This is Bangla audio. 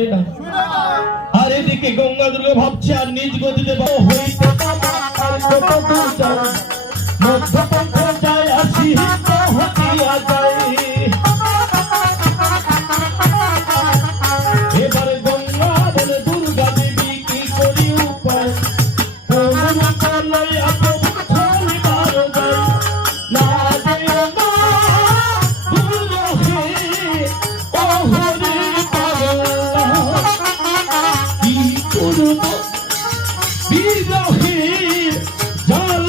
শুনে না। আর এদিকে গঙ্গা দুর্গা ভাবছে আর নিজ গতিতে হইতে মধ্যপন্থে যায় আসি হতিয়া যায়। এবারে গঙ্গা বলে দুর্গা দেবী কি করি উপায় লইয়া প্রভু ছড়িবার যায় না দেও না দুর্গহে ও হরি পাগলা কি করব বিরহে যার